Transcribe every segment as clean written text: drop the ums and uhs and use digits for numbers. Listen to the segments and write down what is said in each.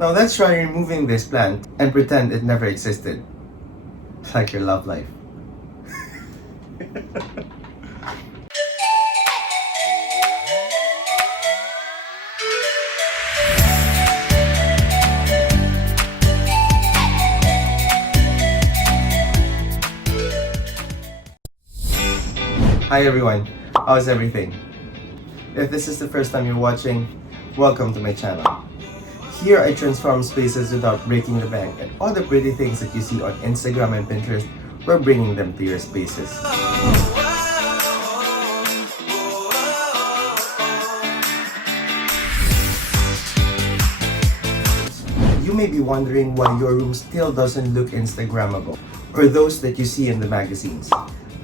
Now let's try removing this plant and pretend it never existed. Like your love life. Hi everyone, how's everything? If this is the first time you're watching, welcome to my channel. Here I transform spaces without breaking the bank, and all the pretty things that you see on Instagram and Pinterest, we're bringing them to your spaces. You may be wondering why your room still doesn't look Instagrammable, or those that you see in the magazines.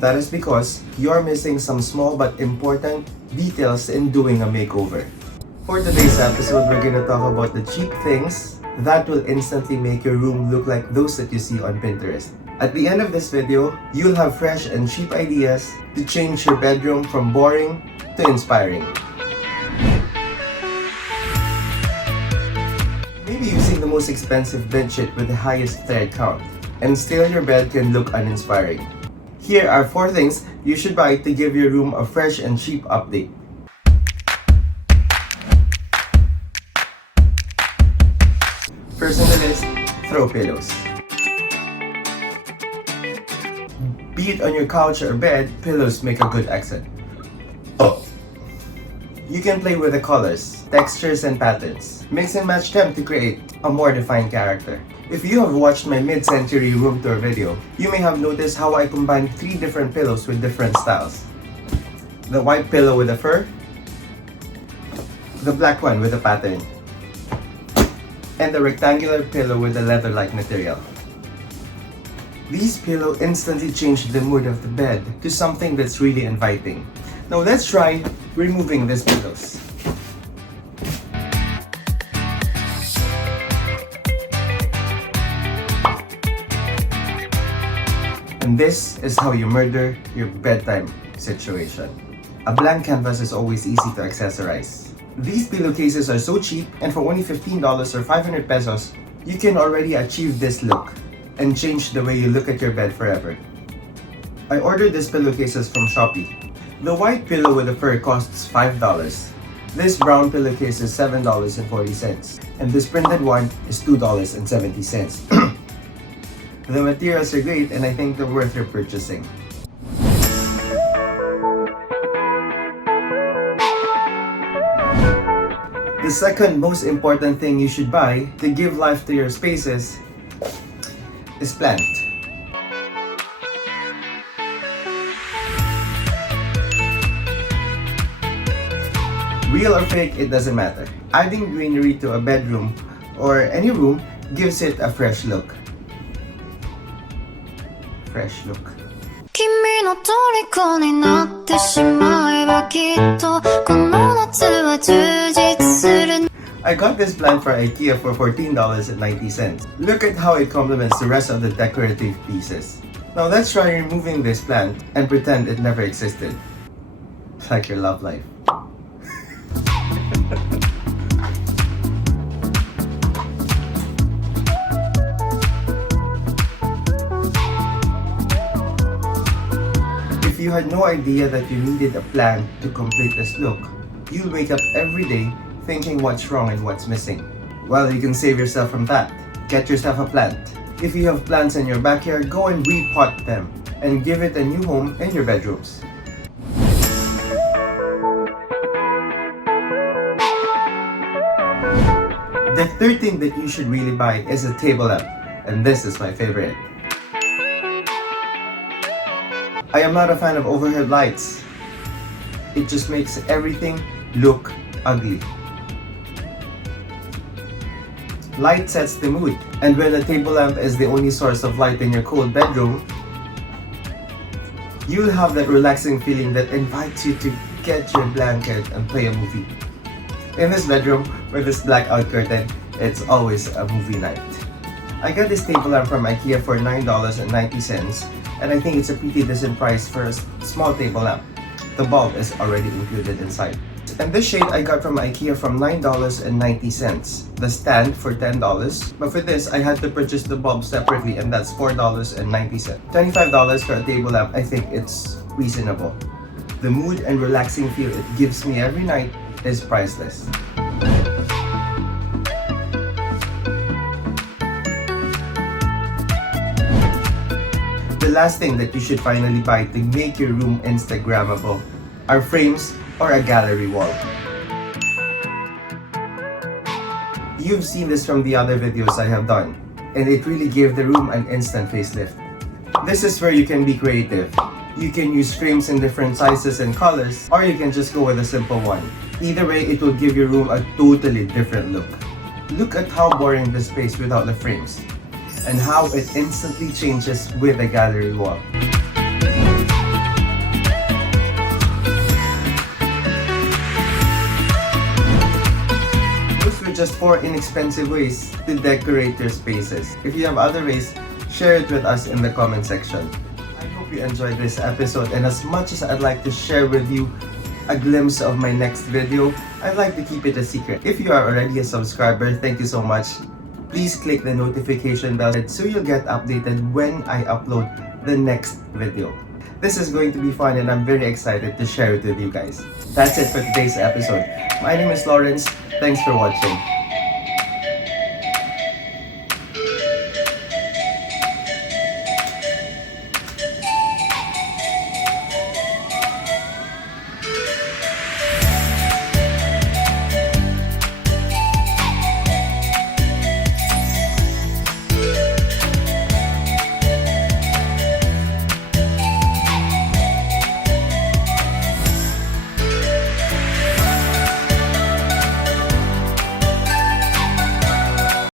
That is because you're missing some small but important details in doing a makeover. For today's episode, we're gonna talk about the cheap things that will instantly make your room look like those that you see on Pinterest. At the end of this video, you'll have fresh and cheap ideas to change your bedroom from boring to inspiring. Maybe using the most expensive bedsheet with the highest thread count, and still your bed can look uninspiring. Here are 4 things you should buy to give your room a fresh and cheap update. First on the list, throw pillows. Be it on your couch or bed, pillows make a good accent. You can play with the colors, textures, and patterns. Mix and match them to create a more defined character. If you have watched my mid-century room tour video, you may have noticed how I combined 3 different pillows with different styles. The white pillow with a fur, the black one with a pattern, and the rectangular pillow with a leather-like material. These pillows instantly change the mood of the bed to something that's really inviting. Now let's try removing these pillows. And this is how you murder your bedtime situation. A blank canvas is always easy to accessorize. These pillowcases are so cheap, and for only $15 or 500 pesos, you can already achieve this look and change the way you look at your bed forever. I ordered these pillowcases from SHOPEE. The white pillow with the fur costs $5. This brown pillowcase is $7.40, and this printed one is $2.70. The materials are great, and I think they're worth your purchasing. The second most important thing you should buy to give life to your spaces is plant. Real or fake, it doesn't matter. Adding greenery to a bedroom or any room gives it a fresh look. Fresh look. I got this plant for IKEA for $14.90. Look at how it complements the rest of the decorative pieces. Now let's try removing this plant and pretend it never existed. Like your love life. If you had no idea that you needed a plant to complete this look, you'll wake up every day thinking what's wrong and what's missing. Well, you can save yourself from that. Get yourself a plant. If you have plants in your backyard, go and repot them and give it a new home in your bedrooms. The third thing that you should really buy is a table lamp, and this is my favorite. I am not a fan of overhead lights. It just makes everything look ugly. Light sets the mood, and when a table lamp is the only source of light in your cold bedroom, you'll have that relaxing feeling that invites you to get your blanket and play a movie. In this bedroom with this blackout curtain, it's always a movie night. I got this table lamp from IKEA for $9.90, and I think it's a pretty decent price for a small table lamp. The bulb is already included inside. And this shade I got from IKEA from $9.90. The stand for $10. But for this, I had to purchase the bulb separately, and that's $4.90. $25 for a table lamp, I think it's reasonable. The mood and relaxing feel it gives me every night is priceless. The last thing that you should finally buy to make your room Instagrammable are frames or a gallery wall. You've seen this from the other videos I have done, and it really gave the room an instant facelift. This is where you can be creative. You can use frames in different sizes and colors, or you can just go with a simple one. Either way, it will give your room a totally different look. Look at how boring the space without the frames, and how it instantly changes with a gallery wall. Those were just 4 inexpensive ways to decorate your spaces. If you have other ways, share it with us in the comment section. I hope you enjoyed this episode, and as much as I'd like to share with you a glimpse of my next video, I'd like to keep it a secret. If you are already a subscriber, thank you so much. Please click the notification bell so you'll get updated when I upload the next video. This is going to be fun, and I'm very excited to share it with you guys. That's it for today's episode. My name is Laurenz. Thanks for watching.